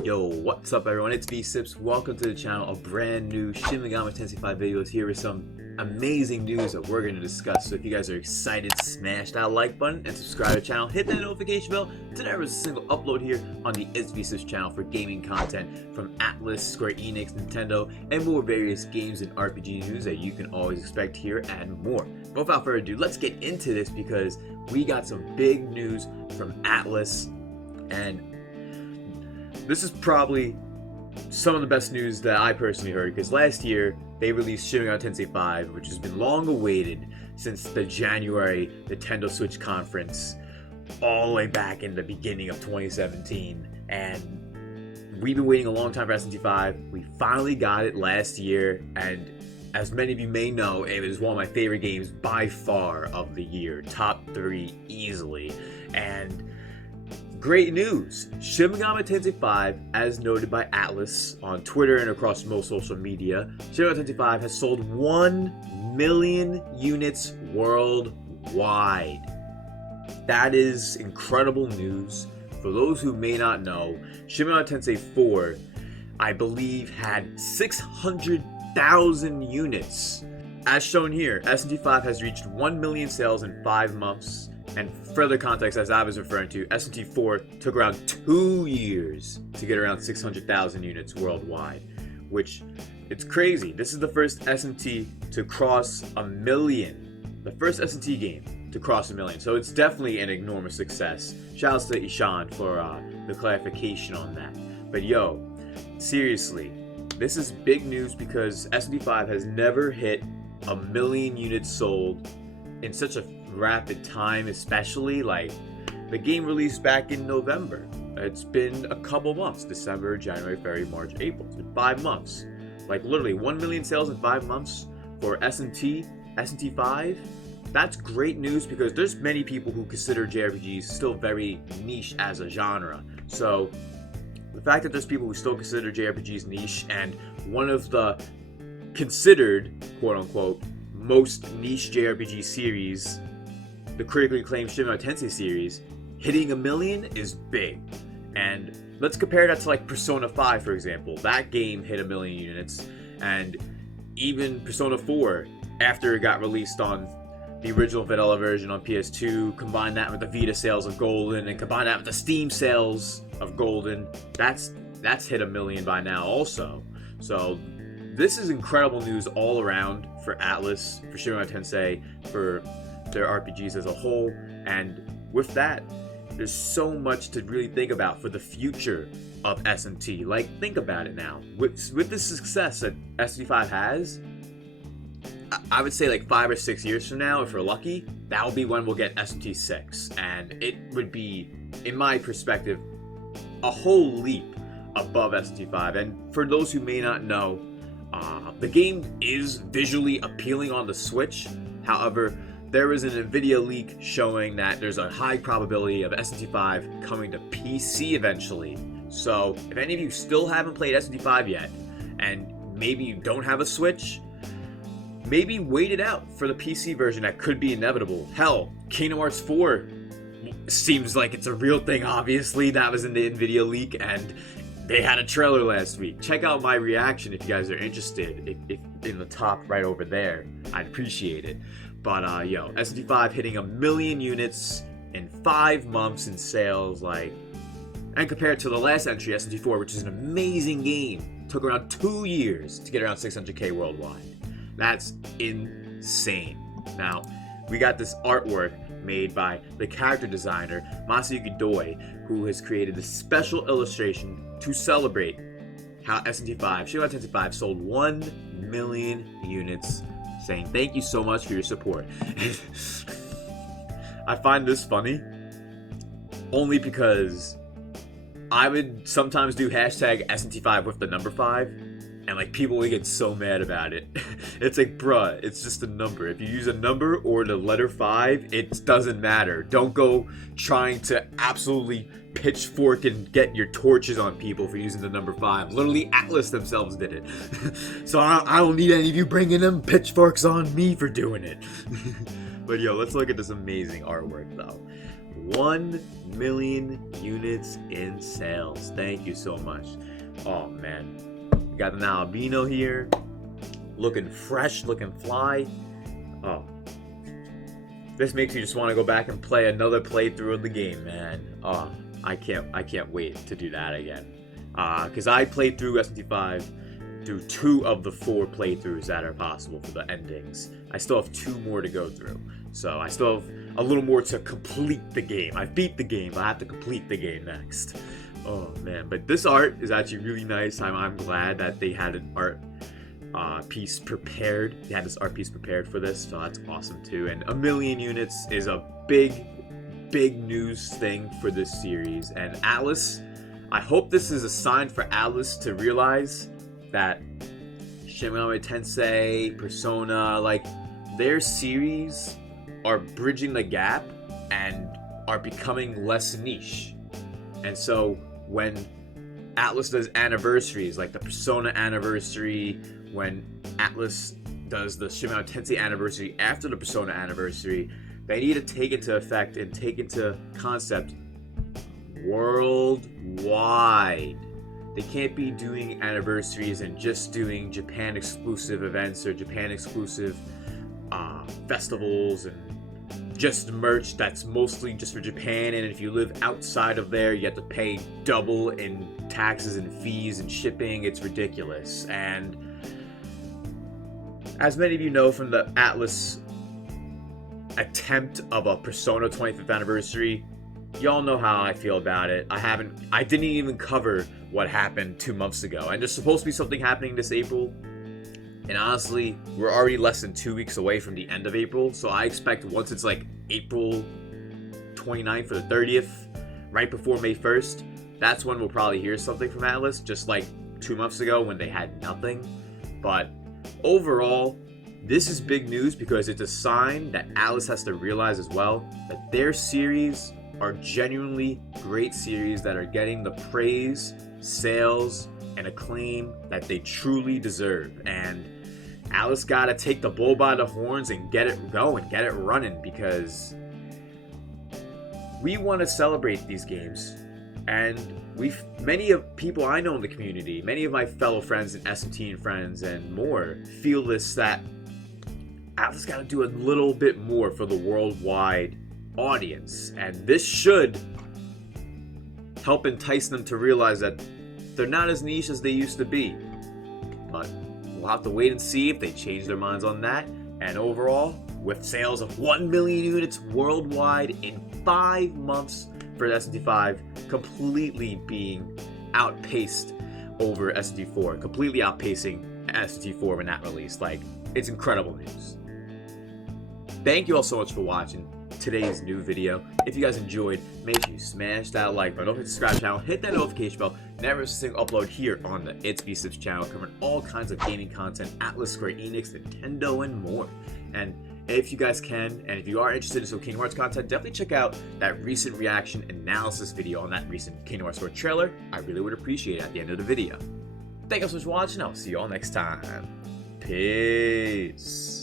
Yo, what's up everyone? It's V-Sips. Welcome to the channel. A brand new Shin Megami Tensei V videos here with some amazing news that we're going to discuss. So if you guys are excited, smash that like button and subscribe to the channel. Hit that notification bell to never miss a single upload here on the V-Sips channel for gaming content from Atlus, Square Enix, Nintendo, and more various games and RPG news that you can always expect here and more. But without further ado, let's get into this because we got some big news from Atlus, and this is probably some of the best news that I personally heard, because last year they released Shin Megami Tensei V, which has been long awaited since the January Nintendo Switch conference, all the way back in the beginning of 2017. And we've been waiting a long time for SMT5. We finally got it last year, and as many of you may know, it was one of my favorite games by far of the year, top 3 easily. And great news! Shin Megami Tensei V, as noted by Atlus on Twitter and across most social media, Shin Megami Tensei V has sold 1 million units worldwide. That is incredible news. For those who may not know, Shin Megami Tensei IV, I believe, had 600,000 units. As shown here, SMT5 has reached 1 million sales in 5 months. And further context, as I was referring to, SMT4 took around 2 years to get around 600,000 units worldwide, which, it's crazy. This is the first SMT to cross a million. The first SMT game to cross a million. So it's definitely an enormous success. Shoutouts to Ishan for the clarification on that. But yo, seriously, this is big news because SMT5 has never hit a million units sold in such a rapid time, especially like the game released back in November. It's been a couple months: December, January, February, March, April. It's been 5 months. Like literally 1 million sales in 5 months for SMT5. That's great news because there's many people who consider JRPGs still very niche as a genre. So the fact that there's people who still consider JRPGs niche, and one of the considered quote-unquote most niche JRPG series, the critically acclaimed Shin Megami Tensei series, hitting a million is big. And let's compare that to like Persona 5, for example. That game hit a million units, and even Persona 4, after it got released on the original vanilla version on PS2, combine that with the Vita sales of Golden, and combine that with the Steam sales of Golden, that's hit a million by now also. So this is incredible news all around for Atlus, for Shin Megami Tensei, for their RPGs as a whole. And with that, there's so much to really think about for the future of SMT. Like, think about it now. With the success that SMT5 has, I would say like 5 or 6 years from now, if we're lucky, that will be when we'll get SMT6. And it would be, in my perspective, a whole leap above SMT5. And for those who may not know, the game is visually appealing on the Switch. However, there is an NVIDIA leak showing that there's a high probability of SMT5 coming to PC eventually. So if any of you still haven't played SMT5 yet, and maybe you don't have a Switch, maybe wait it out for the PC version. That could be inevitable. Hell, Kingdom Hearts 4 seems like it's a real thing, obviously. That was in the NVIDIA leak, and they had a trailer last week. Check out my reaction if you guys are interested. If in the top right over there, I'd appreciate it. But yo, SMT5 hitting a million units in 5 months in sales, like, and compared to the last entry, SMT4, which is an amazing game, took around 2 years to get around 600k worldwide. That's insane. Now, we got this artwork made by the character designer Masayuki Doi, who has created this special illustration to celebrate how SMT5, Shin Megami Tensei V, sold 1 million units, saying thank you so much for your support. I find this funny only because I would sometimes do hashtag SMT5 with the number 5, and like people would get so mad about it. It's like, bruh, it's just a number. If you use a number or the letter 5, it doesn't matter. Don't go trying to absolutely pitchfork and get your torches on people for using the number 5. Literally, Atlus themselves did it. So I don't need any of you bringing them pitchforks on me for doing it. But yo, let's look at this amazing artwork though. 1 million units in sales. Thank you so much. Oh man, we got an albino here, looking fresh, looking fly. Oh, this makes me just want to go back and play another playthrough of the game, man. Oh, I can't wait to do that again. Because I played through SMT5 through 2 of the 4 playthroughs that are possible for the endings. I still have 2 more to go through, so I still have a little more to complete the game. I beat the game, but I have to complete the game next. Oh man, but this art is actually really nice. I'm glad that they had an art piece prepared. They had this art piece prepared for this, so that's awesome too. And 1 million units is a big news thing for this series. And Atlus, I hope this is a sign for Atlus to realize that Shin Megami Tensei, Persona, like their series are bridging the gap and are becoming less niche. And so when Atlus does anniversaries, like the Persona anniversary, when Atlus does the Shin Megami Tensei anniversary after the Persona anniversary, they need to take into effect and take into concept worldwide. They can't be doing anniversaries and just doing Japan exclusive events or Japan exclusive festivals and just merch that's mostly just for Japan, and if you live outside of there you have to pay double in taxes and fees and shipping. It's ridiculous. And as many of you know from the Atlus attempt of a Persona 25th anniversary, y'all know how I feel about it. I didn't even cover what happened 2 months ago, and there's supposed to be something happening this April, and honestly we're already less than 2 weeks away from the end of April, so I expect once it's like April 29th or the 30th, right before May 1st, that's when we'll probably hear something from Atlus, just like 2 months ago when they had nothing. But overall, this is big news because it's a sign that Atlus has to realize as well that their series are genuinely great series that are getting the praise, sales, and acclaim that they truly deserve. And Atlus gotta take the bull by the horns and get it going, get it running, because we want to celebrate these games. And many of people I know in the community, many of my fellow friends and SMT and friends and more feel this, that Atlus gotta do a little bit more for the worldwide audience, and this should help entice them to realize that they're not as niche as they used to be. But we'll have to wait and see if they change their minds on that. And overall, with sales of 1 million units worldwide in 5 months for SMT5, completely being outpaced over SMT4, completely outpacing SMT4 when that released. Like, it's incredible news. Thank you all so much for watching today's new video. If you guys enjoyed, make sure you smash that like button, don't forget to subscribe to the channel, hit that notification bell, never miss a single upload here on the It's B Sips channel, covering all kinds of gaming content, Atlus, Square Enix, Nintendo, and more. And if you guys can, and if you are interested in some Kingdom Hearts content, definitely check out that recent reaction analysis video on that recent Kingdom Hearts 4 trailer. I really would appreciate it at the end of the video. Thank you so much for watching. I'll see you all next time. Peace.